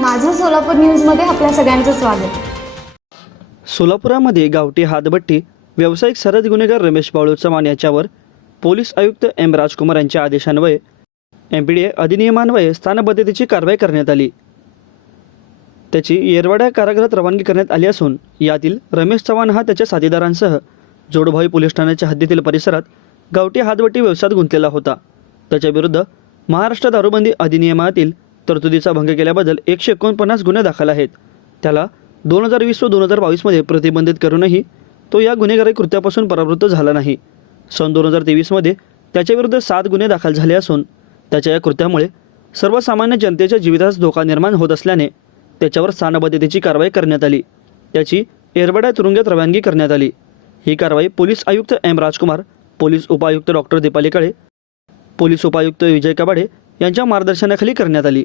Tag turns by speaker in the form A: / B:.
A: माझं सोलापूर न्यूजमध्ये आपल्या सगळ्यांचं स्वागत.
B: सोलापुरामध्ये गावठी हातभट्टी व्यावसायिक सरहद गुन्हेगार रमेश बाळू चव्हाण याच्यावर पोलीस आयुक्त एम राजकुमार यांच्या आदेशान्वये एम पी डी ए अधिनियमान्वये स्थानबद्धतेची कारवाई करण्यात आली. त्याची येरवाड्या कारागृहात रवानगी करण्यात आली असून यातील रमेश चव्हाण हा त्याच्या साथीदारांसह जोडभाई पोलीस ठाण्याच्या हद्दीतील परिसरात गावठी हातबट्टी व्यवसायात गुंतलेला होता. त्याच्याविरुद्ध महाराष्ट्र दारूबंदी अधिनियमातील तरतुदीचा भंग केल्याबद्दल एकशे एकोणपन्नास गुन्हे दाखल आहेत. त्याला दोन हजार वीस व दोन हजार बावीसमध्ये प्रतिबंधित करूनही तो या गुन्हेगारी कृत्यापासून परावृत्त झाला नाही. सन दोन हजार तेवीसमध्ये त्याच्याविरुद्ध सात गुन्हे दाखल झाले असून त्याच्या या कृत्यामुळे सर्वसामान्य जनतेच्या जीवितास धोका निर्माण होत असल्याने त्याच्यावर स्थानबद्धतेची कारवाई करण्यात आली. त्याची एरबडा तुरुंगात रवानगी करण्यात आली. ही कारवाई पोलीस आयुक्त एम राजकुमार पोलीस उपायुक्त डॉक्टर दीपाली काळे पोलीस उपायुक्त विजय कबाडे यांच्या मार्गदर्शनाखाली करण्यात आली.